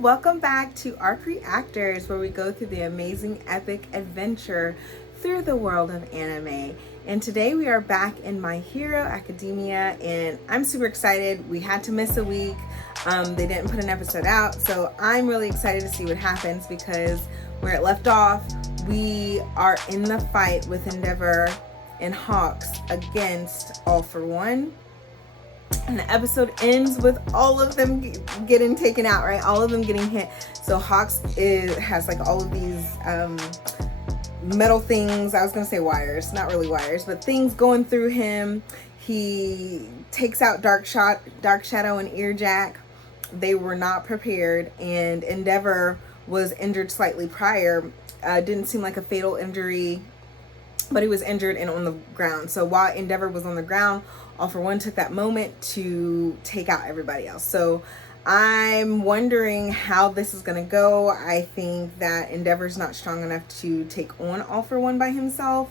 welcome back to A.R.C Reactors, where we go through the amazing epic adventure through the world of anime. And today we are back in My Hero Academia, and I'm super excited. We had to miss a week. They didn't put an episode out, so I'm really excited to see what happens, because where it left off, we are in the fight with Endeavor and Hawks against All for One. And the episode ends with all of them getting taken out, right? All of them getting hit. So Hawks has like all of these metal things. I was gonna say wires, not really wires, but things going through him. He takes out Dark Shadow and Earjack. They were not prepared, and Endeavor was injured slightly prior. Didn't seem like a fatal injury, but he was injured and on the ground. So while Endeavor was on the ground, All for One took that moment to take out everybody else. So I'm wondering how this is going to go. I think that Endeavor's not strong enough to take on All for One by himself.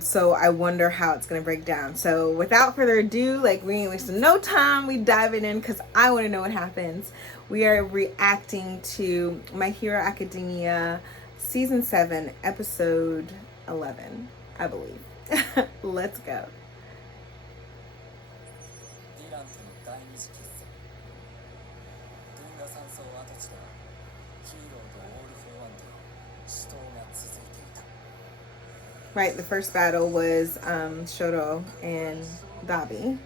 So I wonder how it's going to break down. So without further ado, like, we ain't wasting no time. We diving in because I want to know what happens. We are reacting to My Hero Academia Season 7, Episode 11, I believe. Let's go. Right, the first battle was Shoto and Dabi.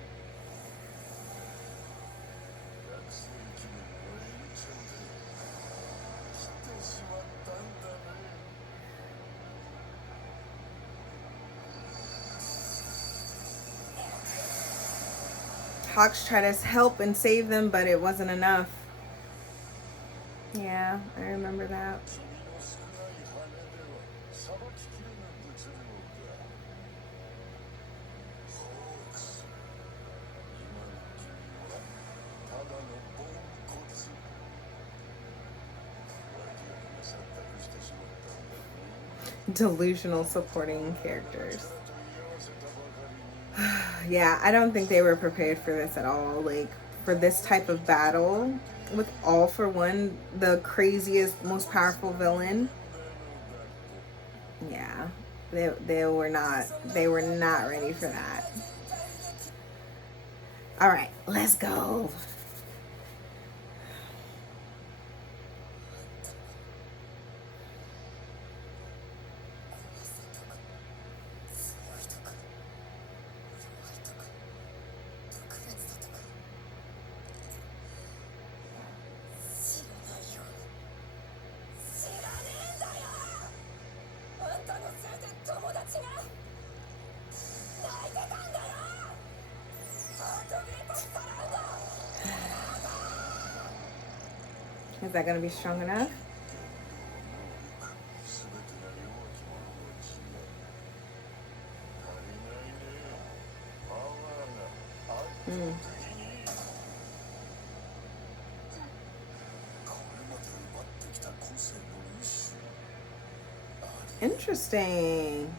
Hawks tried to help and save them, but it wasn't enough. Yeah, I remember that. Delusional supporting characters. Yeah, I don't think they were prepared for this at all. Like, for this type of battle with All for One, the craziest, most powerful villain. Yeah, they were not ready for that. All right, let's go. Is that going to be strong enough? Interesting.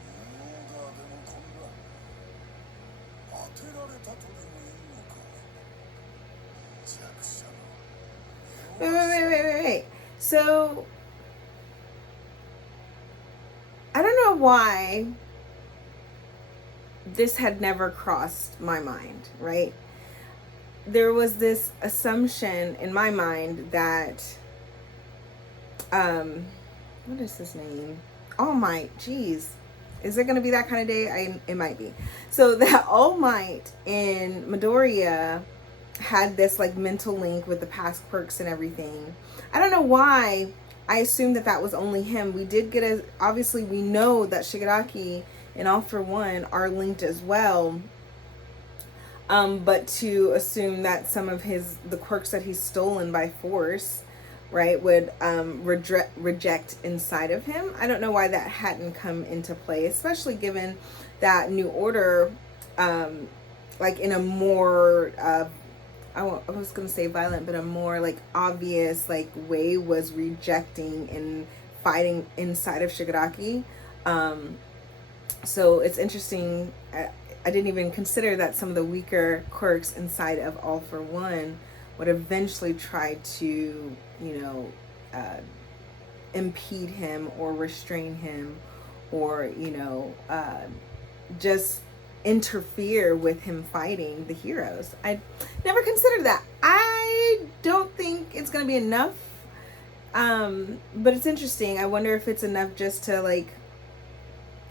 Wait. So, I don't know why this had never crossed my mind, right? There was this assumption in my mind that, what is his name? All Might. Jeez. Is it going to be that kind of day? It might be. So that All Might in Midoriya had this like mental link with the past quirks and everything. I don't know why I assumed that was only him. We did get obviously we know that Shigaraki and All for One are linked as well. But to assume that some of the quirks that he's stolen by force, right, would reject inside of him. I don't know why that hadn't come into play, especially given that New Order, like in a more I was gonna say violent, but a more like obvious like way was rejecting and fighting inside of Shigaraki. So it's interesting. I didn't even consider that some of the weaker quirks inside of All for One would eventually try to, impede him or restrain him, or just interfere with him fighting the heroes. I never considered that. I don't think it's gonna be enough, but it's interesting. I wonder if it's enough just to like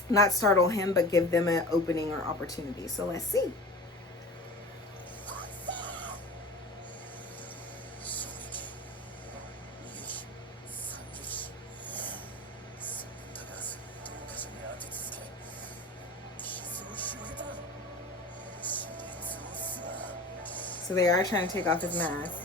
not startle him, but give them an opening or opportunity. So let's see. So they are trying to take off his mask.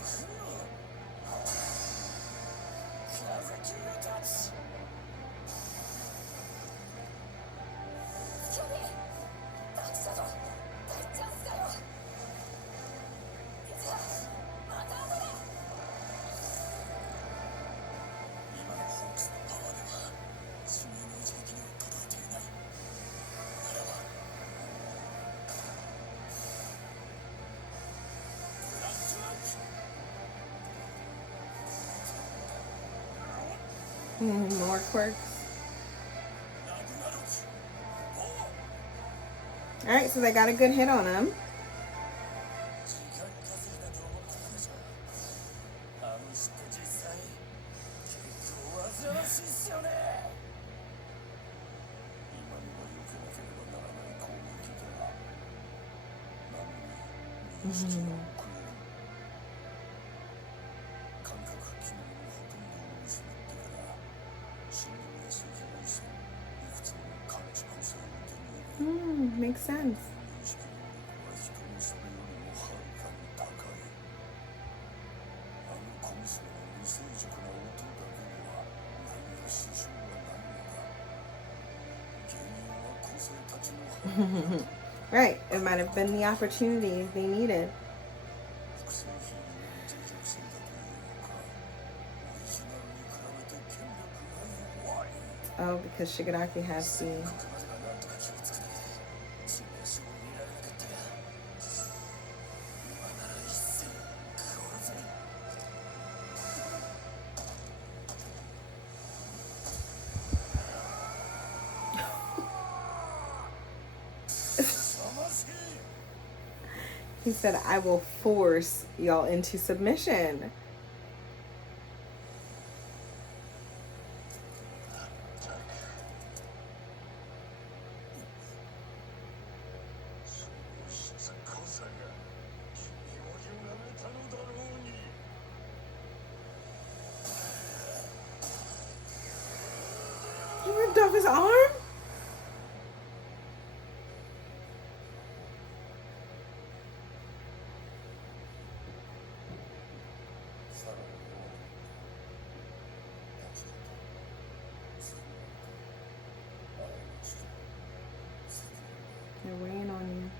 More quirks. Alright, so they got a good hit on him. Makes sense. Right, it might have been the opportunity they needed. Oh, because Shigaraki has the... He said, I will force y'all into submission. He ripped off his arm? They're weighing on you.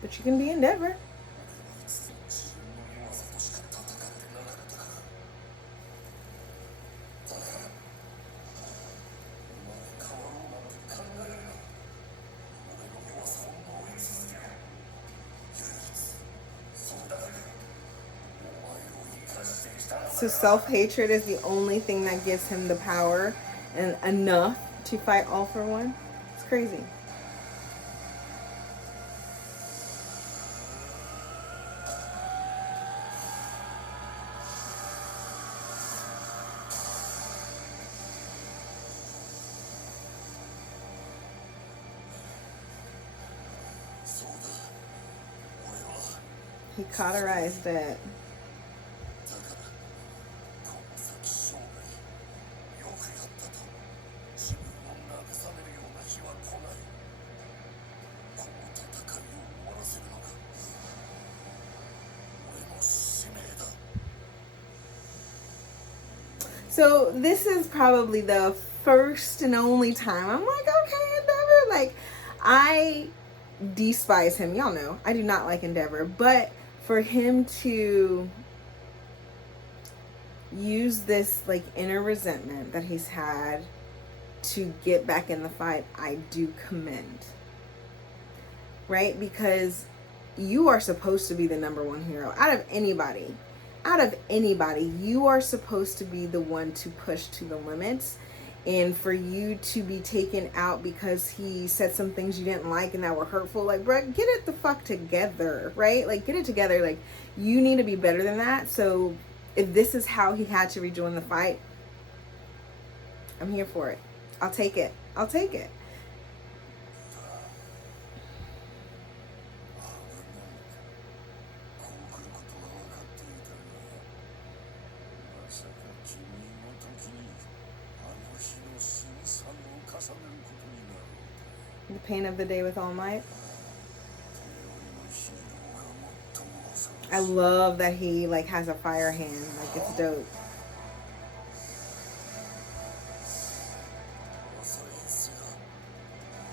But you can be Endeavor. So self-hatred is the only thing that gives him the power and enough to fight All for One. It's crazy. He cauterized it. So this is probably the first and only time I'm like, okay, Endeavor. Like, I despise him. Y'all know I do not like Endeavor, but for him to use this like inner resentment that he's had to get back in the fight, I do commend. Right? Because you are supposed to be the number one hero out of anybody. You are supposed to be the one to push to the limits, and for you to be taken out because he said some things you didn't like and that were hurtful, like, bro, get it the fuck together, right? Like, get it together. Like, you need to be better than that. So if this is how he had to rejoin the fight, I'm here for it. I'll take it. The pain of the day with All Might. I love that he like has a fire hand. Like, it's dope.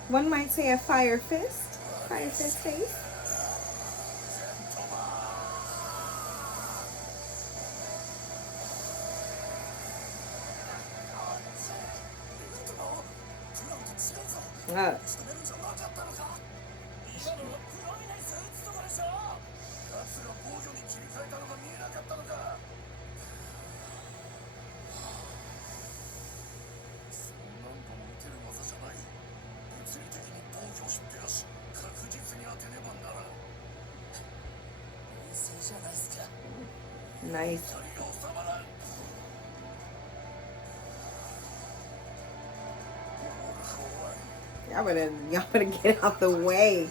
One might say a fire fist. Fire fist face. Nice. Y'all better get out the way.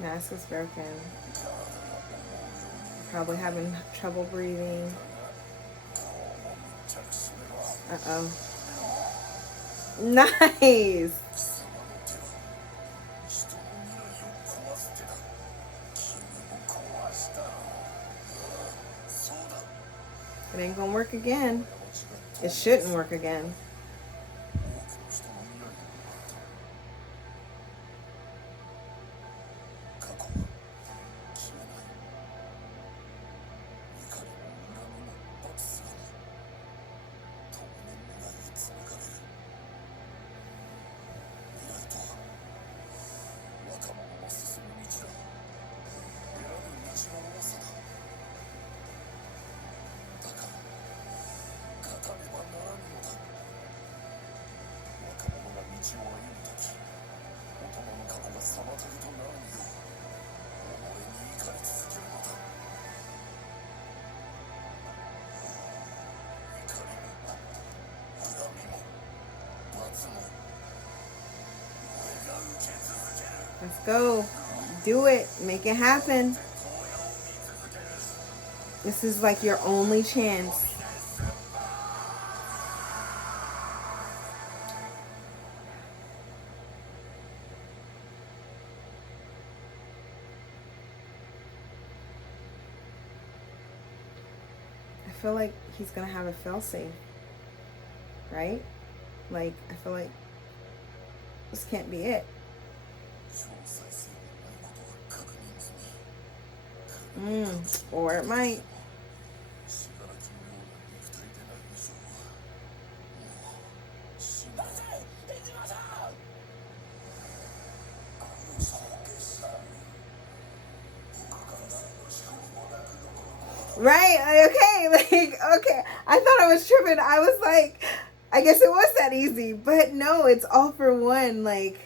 Mask is broken. Probably having trouble breathing. Uh-oh. Nice! It ain't gonna work again. It shouldn't work again. Let's go. Do it. Make it happen. This is like your only chance. I feel like he's gonna have a failsafe, right? Like, I feel like this can't be it. Or it might. Right? Okay, okay. I thought I was tripping. I was like, I guess it was that easy. But no, it's all for one. Like,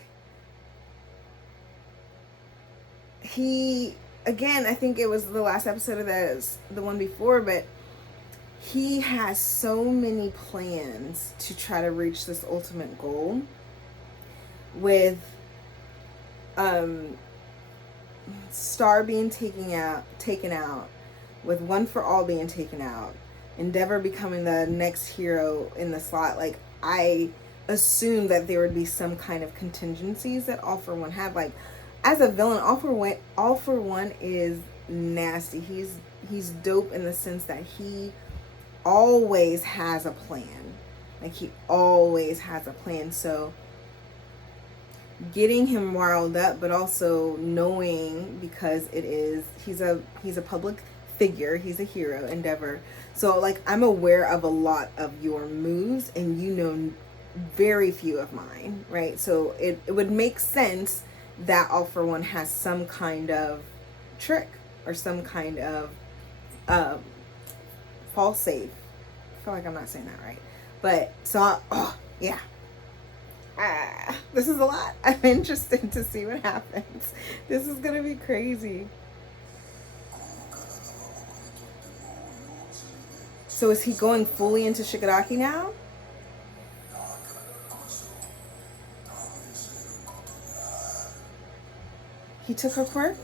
he, again, I think it was the last episode of the one before, but he has so many plans to try to reach this ultimate goal with Star being taken out, with One for All being taken out, Endeavor becoming the next hero in the slot. Like, I assumed that there would be some kind of contingencies that All for One had. Like, as a villain, All for One is nasty. He's dope in the sense that he always has a plan. Like, he always has a plan. So getting him riled up, but also knowing, because he's a public figure, he's a hero, Endeavor. So, like, I'm aware of a lot of your moves, and you know very few of mine, right? So it would make sense that All for One has some kind of trick or some kind of false save. I feel like I'm not saying that right, but so yeah. This is a lot. I'm interested to see what happens. This is gonna be crazy. So is he going fully into Shigaraki now? He took her quirk?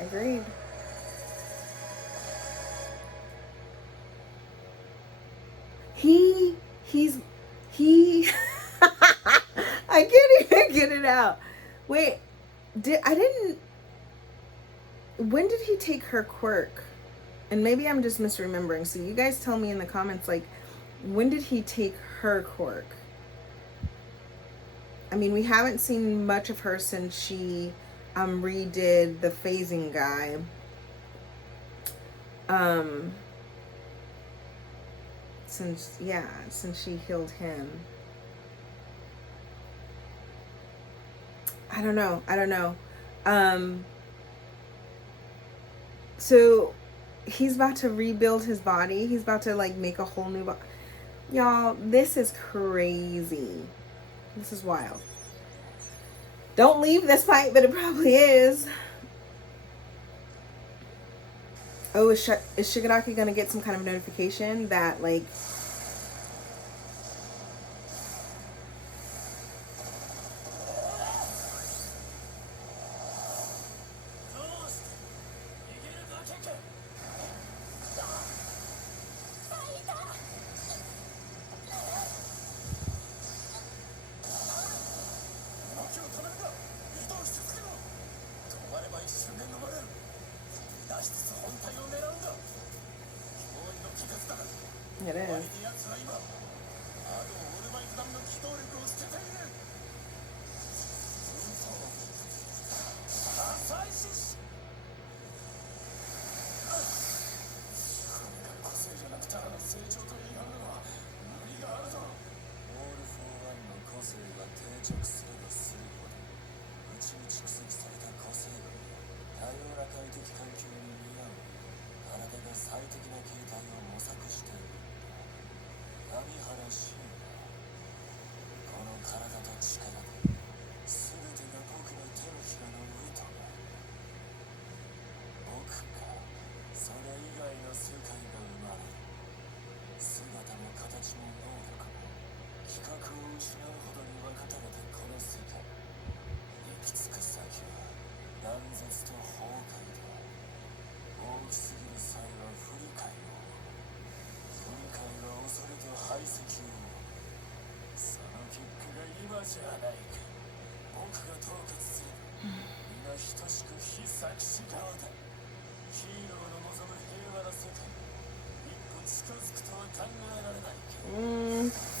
Agreed. He I can't even get it out. Wait, when did he take her quirk? And maybe I'm just misremembering. So you guys tell me in the comments, like, when did he take her quirk? I mean, we haven't seen much of her since she redid the phasing guy. Since she healed him. I don't know. So he's about to rebuild his body. He's about to, like, make a whole new body. Y'all, this is crazy. This is wild. Don't leave this fight, but it probably is. Oh, is Shigaraki gonna get some kind of notification that, like, it is.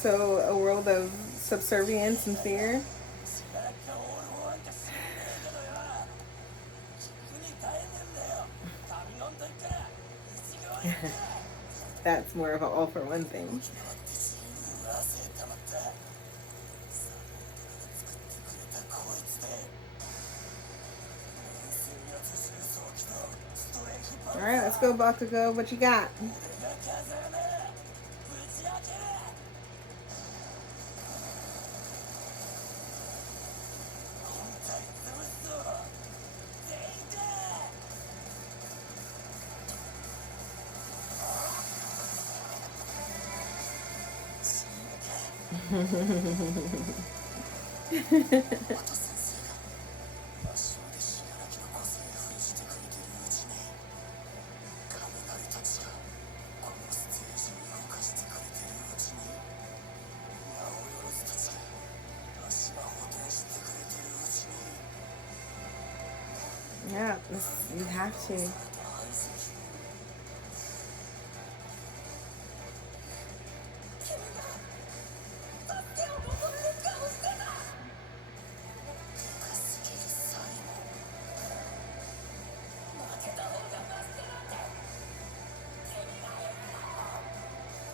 So a world of subservience and fear. That's more of an all for one thing. go, Bakugo. What you got? Yeah, you have to.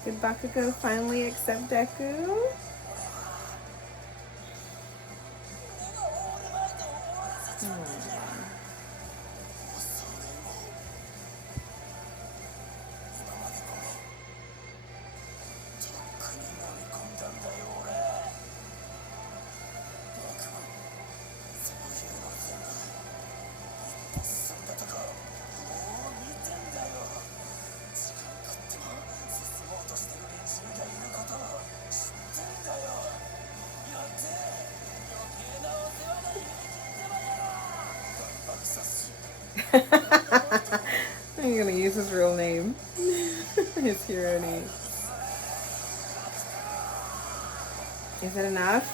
Did Bakugo finally accept Deku? I'm gonna use his real name. His hero name. Is it enough?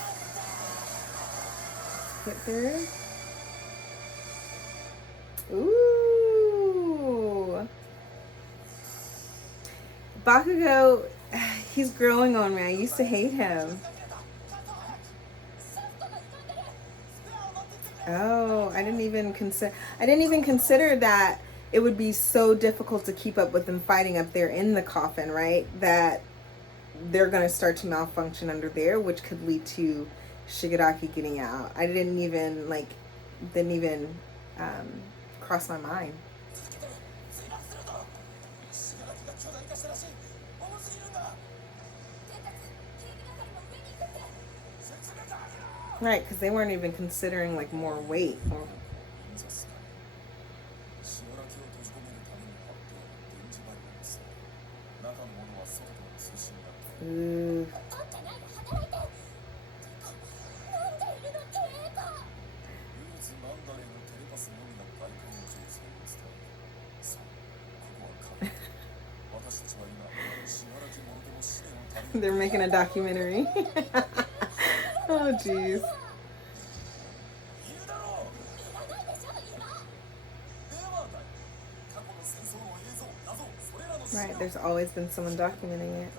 Get through? Ooh. Bakugo, he's growing on me. I used to hate him. Oh, I didn't even consider that it would be so difficult to keep up with them fighting up there in the coffin, right? That they're going to start to malfunction under there, which could lead to Shigaraki getting out. I didn't even cross my mind. Right, because they weren't even considering like more weight. Ooh. They're making a documentary. Oh, jeez. Right, there's always been someone documenting it.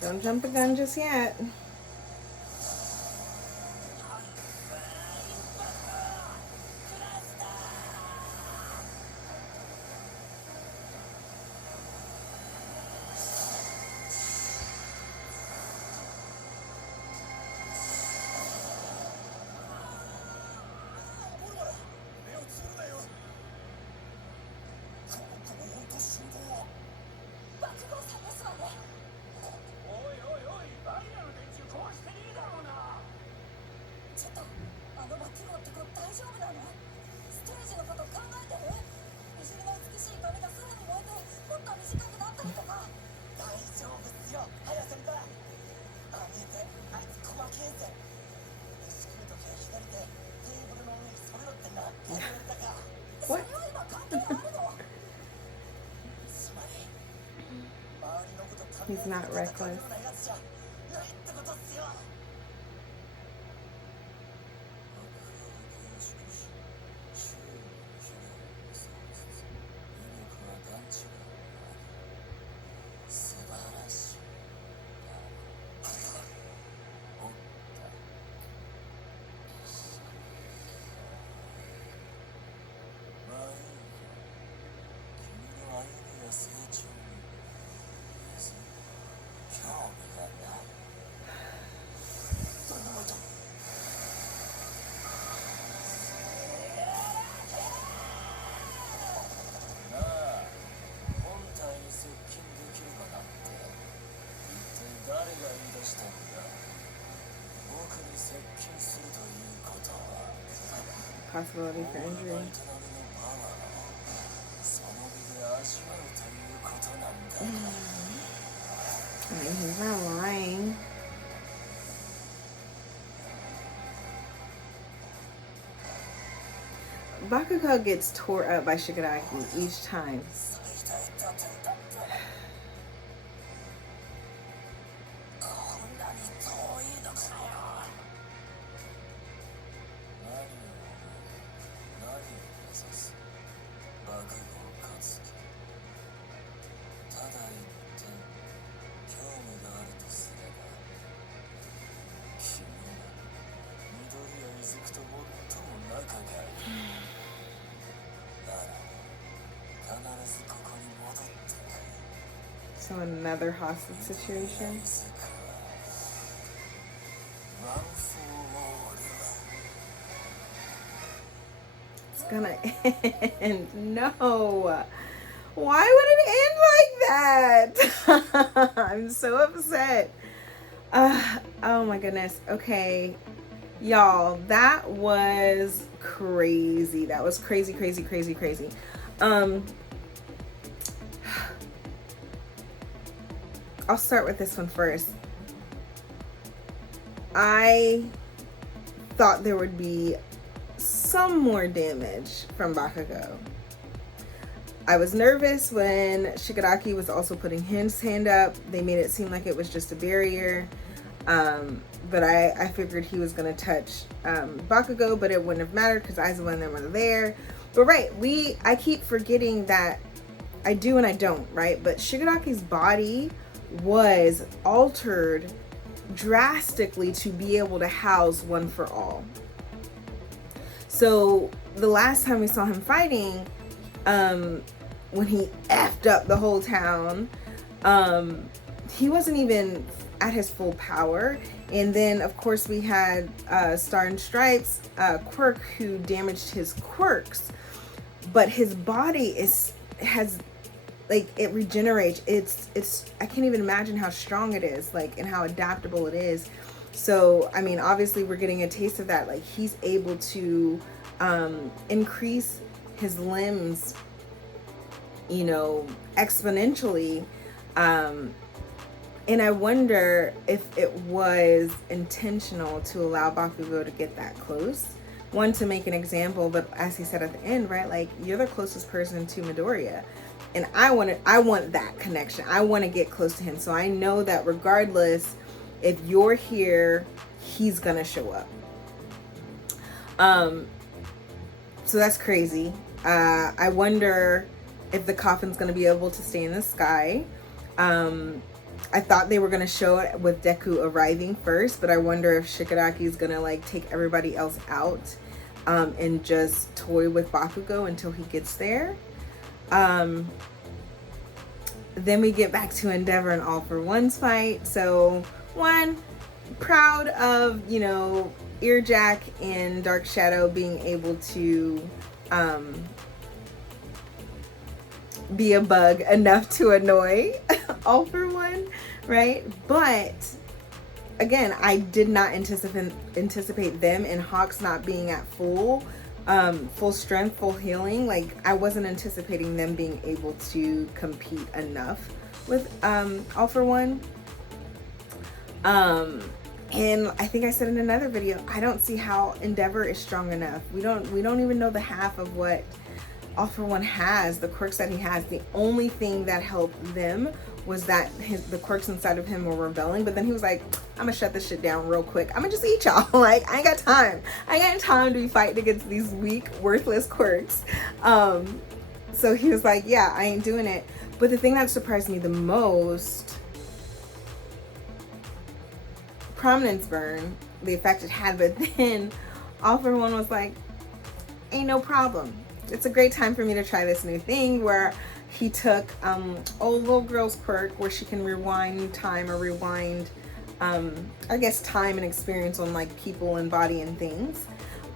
Don't jump the gun just yet. What? He's not reckless. Possibility for injury. I mean, he's not lying. Bakugo gets tore up by Shigaraki each time. So another hostage situation. It's gonna end. No. Why would it end like that? I'm so upset. Oh my goodness. Okay. Y'all, that was crazy. That was crazy. I'll start with this one first. I thought there would be some more damage from Bakugo. I was nervous when Shigaraki was also putting his hand up. They made it seem like it was just a barrier. But I figured he was going to touch Bakugo, but it wouldn't have mattered because Aizawa and them were there. But right, I keep forgetting that I do and I don't, right? But Shigaraki's body was altered drastically to be able to house One for All. So the last time we saw him fighting, when he effed up the whole town, he wasn't even at his full power. And then of course we had Star and Stripes quirk who damaged his quirks, but his body has like, it regenerates. It's I can't even imagine how strong it is, like, and how adaptable it is. So I mean, obviously we're getting a taste of that. Like, he's able to increase his limbs, you know, exponentially. And I wonder if it was intentional to allow Bakugo to get that close. One, to make an example, but as he said at the end, right, like, you're the closest person to Midoriya. And I want that connection. I want to get close to him. So I know that regardless, if you're here, he's going to show up. So that's crazy. I wonder if the coffin's going to be able to stay in the sky. I thought they were going to show it with Deku arriving first, but I wonder if Shigaraki is going to, like, take everybody else out and just toy with Bakugo until he gets there. Then we get back to Endeavor and All for One's fight. So, one, proud of, you know, Earjack and Dark Shadow being able to be a bug enough to annoy All for One, right? But again, I did not anticipate them and Hawks not being at full strength, full healing. Like, I wasn't anticipating them being able to compete enough with All for One. And I think I said in another video, I don't see how Endeavor is strong enough. We don't even know the half of what All for One has, the quirks that he has. The only thing that helped them was that the quirks inside of him were rebelling. But then he was like, I'm gonna shut this shit down real quick. I'm gonna just eat y'all. Like, I ain't got time. I ain't got time to be fighting against these weak, worthless quirks. So he was like, yeah, I ain't doing it. But the thing that surprised me the most, Prominence Burn, the effect it had, but then All for One was like, ain't no problem. It's a great time for me to try this new thing where he took old little girl's quirk where she can rewind time, or rewind I guess time and experience on, like, people and body and things,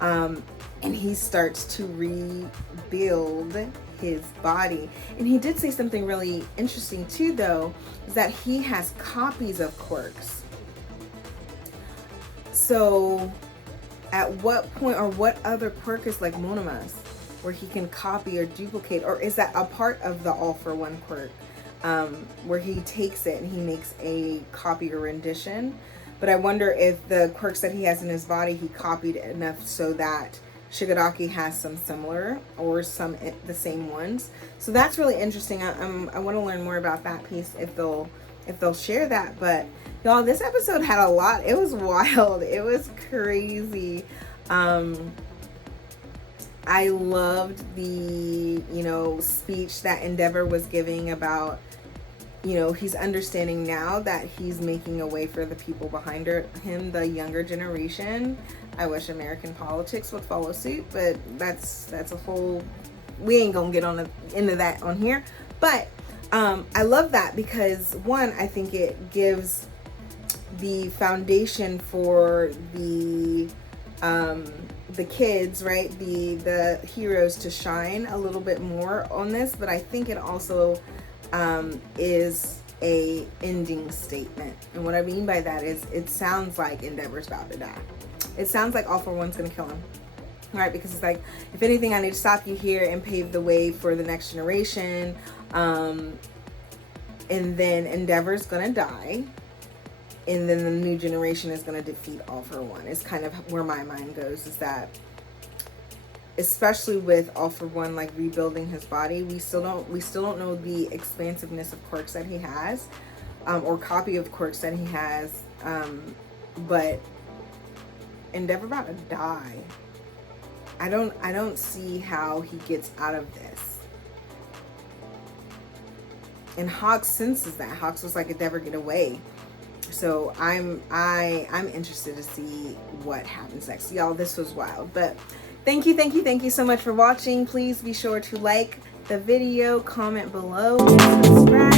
and he starts to rebuild his body. And he did say something really interesting too, though, is that he has copies of quirks. So at what point, or what other quirk is like Monomus, where he can copy or duplicate, or is that a part of the All for One quirk, where he takes it and he makes a copy or rendition? But I wonder if the quirks that he has in his body, he copied enough so that Shigaraki has some similar or some the same ones. So that's really interesting. I want to learn more about that piece if they'll share that. But y'all, this episode had a lot. It was wild. It was crazy. I loved the, speech that Endeavor was giving about, he's understanding now that he's making a way for the people behind him, the younger generation. I wish American politics would follow suit, but that's a whole, we ain't gonna get into that on here. But I love that because, one, I think it gives the foundation for the kids, right, the heroes to shine a little bit more on this. But I think it also is a ending statement, and what I mean by that is it sounds like Endeavor's about to die. It sounds like All for One's gonna kill him, right? Because it's like, if anything, I need to stop you here and pave the way for the next generation. And then Endeavor's gonna die, and then the new generation is gonna defeat All for One. Is kind of where my mind goes, is that, especially with All for One like rebuilding his body, we still don't know the expansiveness of quirks that he has, or copy of quirks that he has, but Endeavor about to die. I don't see how he gets out of this. And Hawks senses that. Hawks was like, Endeavor, get away. So I'm interested to see what happens next. Y'all, this was wild. But thank you so much for watching. Please be sure to like the video, comment below, and subscribe.